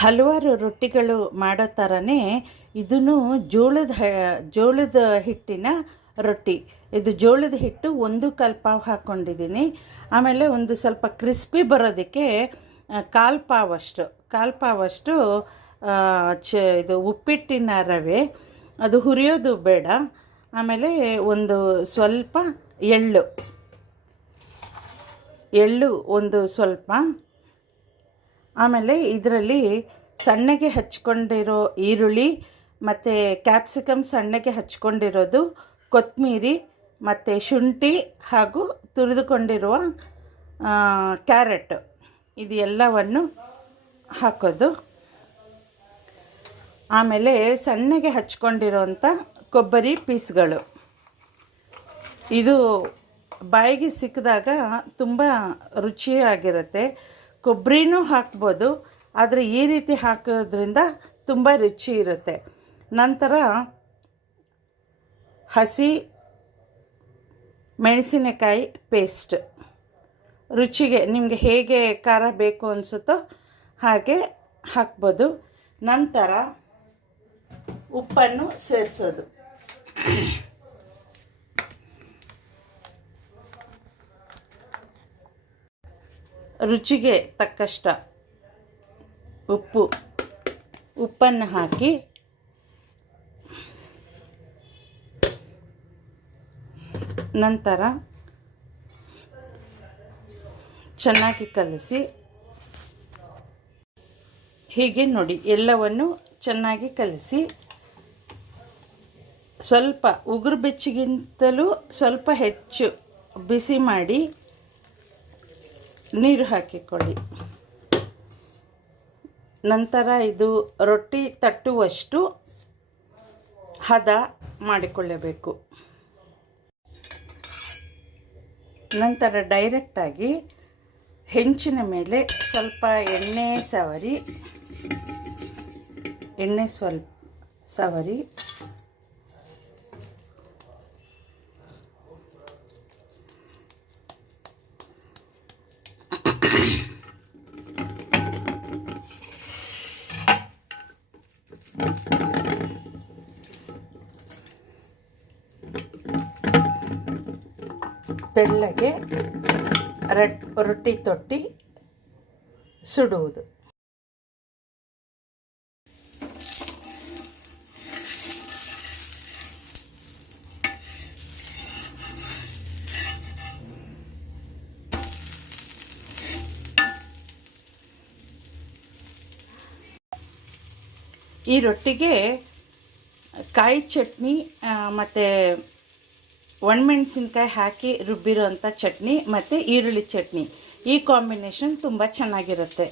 ಹಲವಾರು ರೊಟ್ಟಿಗಳು ಮಾಡೋ ಥರನೇ ಇದೂ ಜೋಳದ ಹಿಟ್ಟಿನ ರೊಟ್ಟಿ. ಇದು ಜೋಳದ ಹಿಟ್ಟು 1/4 ಪಾವು ಹಾಕ್ಕೊಂಡಿದ್ದೀನಿ. ಆಮೇಲೆ ಒಂದು ಸ್ವಲ್ಪ ಕ್ರಿಸ್ಪಿ ಬರೋದಕ್ಕೆ 1/4 ಪಾವಷ್ಟು ಇದು ಉಪ್ಪಿಟ್ಟಿನ ರವೆ, ಅದು ಹುರಿಯೋದು ಬೇಡ. ಆಮೇಲೆ ಒಂದು ಸ್ವಲ್ಪ ಎಳ್ಳು ಒಂದು ಸ್ವಲ್ಪ. ಆಮೇಲೆ ಇದರಲ್ಲಿ ಸಣ್ಣಗೆ ಹಚ್ಕೊಂಡಿರೋ ಈರುಳ್ಳಿ ಮತ್ತು ಕ್ಯಾಪ್ಸಿಕಮ್ ಸಣ್ಣಗೆ ಹಚ್ಕೊಂಡಿರೋದು, ಕೊತ್ತಂಬರಿ ಮತ್ತು ಶುಂಠಿ ಹಾಗೂ ತುರಿದುಕೊಂಡಿರುವ ಕ್ಯಾರೆಟ್, ಇದು ಎಲ್ಲವನ್ನು ಹಾಕೋದು. ಆಮೇಲೆ ಸಣ್ಣಗೆ ಹಚ್ಕೊಂಡಿರೋಂಥ ಕೊಬ್ಬರಿ ಪೀಸ್ಗಳು. ಇದು ಬಾಯಿಗೆ ಸಿಕ್ಕಿದಾಗ ತುಂಬ ರುಚಿಯಾಗಿರುತ್ತೆ. ಕೊಬ್ಬರಿನೂ ಹಾಕ್ಬೋದು, ಆದರೆ ಈ ರೀತಿ ಹಾಕೋದ್ರಿಂದ ತುಂಬ ರುಚಿ ಇರುತ್ತೆ. ನಂತರ ಹಸಿ ಮೆಣಸಿನಕಾಯಿ ಪೇಸ್ಟ್, ರುಚಿಗೆ ನಿಮಗೆ ಹೇಗೆ ಖಾರ ಬೇಕು ಅನಿಸುತ್ತೋ ಹಾಗೆ ಹಾಕ್ಬೋದು. ನಂತರ ಉಪ್ಪನ್ನು ಸೇರಿಸೋದು. ರುಚಿಗೆ ತಕ್ಕಷ್ಟ ಉಪ್ಪನ್ನು ಹಾಕಿ ನಂತರ ಚೆನ್ನಾಗಿ ಕಲಸಿ, ಹೀಗೆ ನೋಡಿ ಎಲ್ಲವನ್ನು ಚೆನ್ನಾಗಿ ಕಲಸಿ, ಸ್ವಲ್ಪ ಉಗುರು ಬೆಚ್ಚಗಿಂತಲೂ ಸ್ವಲ್ಪ ಹೆಚ್ಚು ಬಿಸಿ ಮಾಡಿ ನೀರು ಹಾಕಿಕೊಳ್ಳಿ. ನಂತರ ಇದು ರೊಟ್ಟಿ ತಟ್ಟುವಷ್ಟು ಹದ ಮಾಡಿಕೊಳ್ಳಬೇಕು. ನಂತರ ಡೈರೆಕ್ಟಾಗಿ ಹೆಂಚಿನ ಮೇಲೆ ಸ್ವಲ್ಪ ಎಣ್ಣೆ ಸವರಿ ತೆಳ್ಳಗೆ ರೊಟ್ಟಿ ತೊಟ್ಟಿ ಸುಡುವುದು. ಈ ರೊಟ್ಟಿಗೆ ಕಾಯಿ ಚಟ್ನಿ ಮತ್ತು ಒಣಮೆಣಸಿನ್ಕಾಯಿ ಹಾಕಿ ರುಬ್ಬಿರೋಂಥ ಚಟ್ನಿ ಮತ್ತು ಈರುಳ್ಳಿ ಚಟ್ನಿ, ಈ ಕಾಂಬಿನೇಷನ್ ತುಂಬ ಚೆನ್ನಾಗಿರುತ್ತೆ.